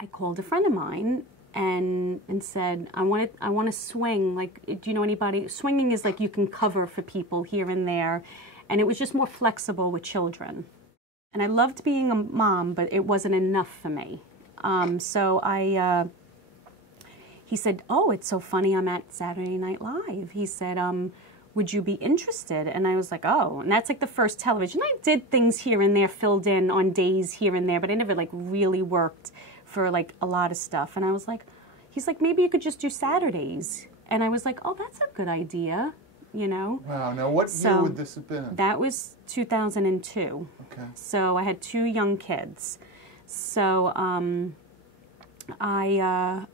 I called a friend of mine and said, I want to swing. Like, do you know anybody? Swinging is like you can cover for people here and there. And it was just more flexible with children. And I loved being a mom, but it wasn't enough for me. He said, oh, it's so funny, I'm at Saturday Night Live. He said, would you be interested? And I was like, oh, and that's like the first television. I did things here and there, filled in on days here and there, but I never like really worked for like a lot of stuff. And I was like, he's like, maybe you could just do Saturdays. And I was like, oh, that's a good idea, you know? Wow, now what year would this have been? That was 2002. Okay. So I had 2 young kids. So I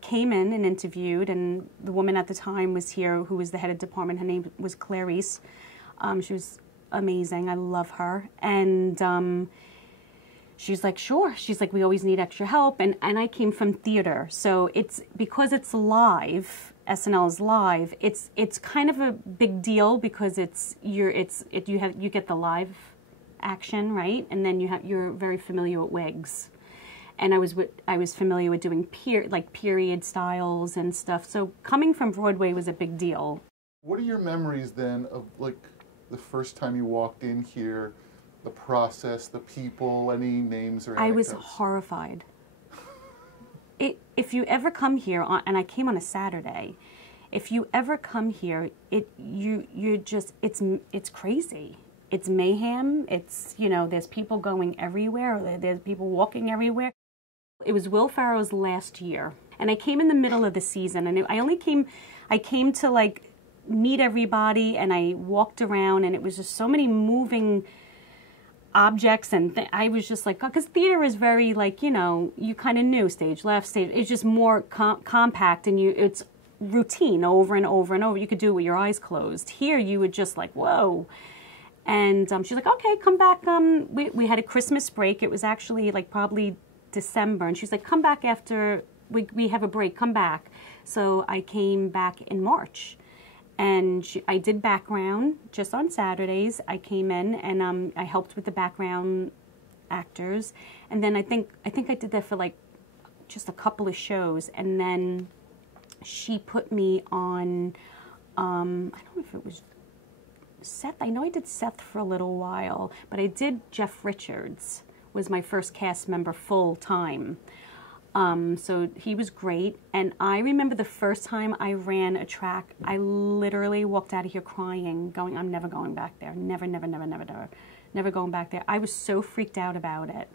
came in and interviewed, and the woman at the time was here who was the head of department. Her name was Clarice. She was amazing. I love her. And she's like, sure. She's like, we always need extra help. And I came from theater. So it's because it's live, SNL is live, it's kind of a big deal because you get the live action, right? And then you're very familiar with wigs. And I was familiar with doing period styles and stuff. So coming from Broadway was a big deal. What are your memories then of like the first time you walked in here, the process, the people, any names or anecdotes? I was horrified. If you ever come here and I came on a Saturday, if you ever come here, it's crazy. It's mayhem. It's, you know, there's people going everywhere. There's people walking everywhere. It was Will Ferrell's last year, and I came in the middle of the season, and I came to like meet everybody, and I walked around, and it was just so many moving objects, and I was just like, because theater is very like, you know, you kind of knew stage left, stage, it's just more compact, and it's routine over and over and over. You could do it with your eyes closed. Here, you would just like, whoa. And she's like, okay, come back. We had a Christmas break. It was actually like probably December. And she's like, come back after we have a break, come back. So I came back in March. And I did background just on Saturdays. I came in and I helped with the background actors. And then I think I did that for like just a couple of shows. And then she put me on, I don't know if it was Seth. I know I did Seth for a little while, but I did Jeff Richards, was my first cast member full time. So he was great. And I remember the first time I ran a track, I literally walked out of here crying, going, I'm never going back there. Never, never, never, never, never, never going back there. I was so freaked out about it,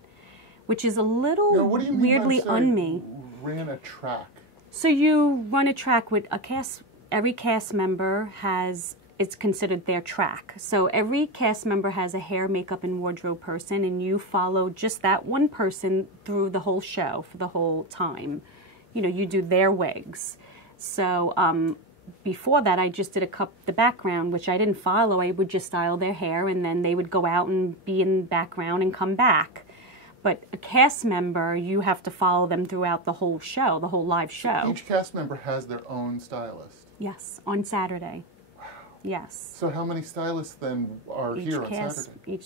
which is a little weirdly on me. Ran a track? So you run a track with a cast, every cast member it's considered their track. So every cast member has a hair, makeup, and wardrobe person, and you follow just that one person through the whole show for the whole time. You know, you do their wigs. So before that, I just did the background, which I didn't follow. I would just style their hair, and then they would go out and be in the background and come back. But a cast member, you have to follow them throughout the whole show, the whole live show. So each cast member has their own stylist? Yes, on Saturday. Yes. So how many stylists then are here on Saturday?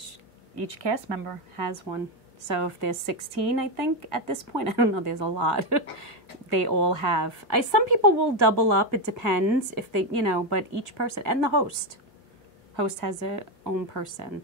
Each cast member has one. So if there's 16, I think, at this point, I don't know, there's a lot. They all have. Some people will double up, it depends if they, you know, but each person, and the host has their own person.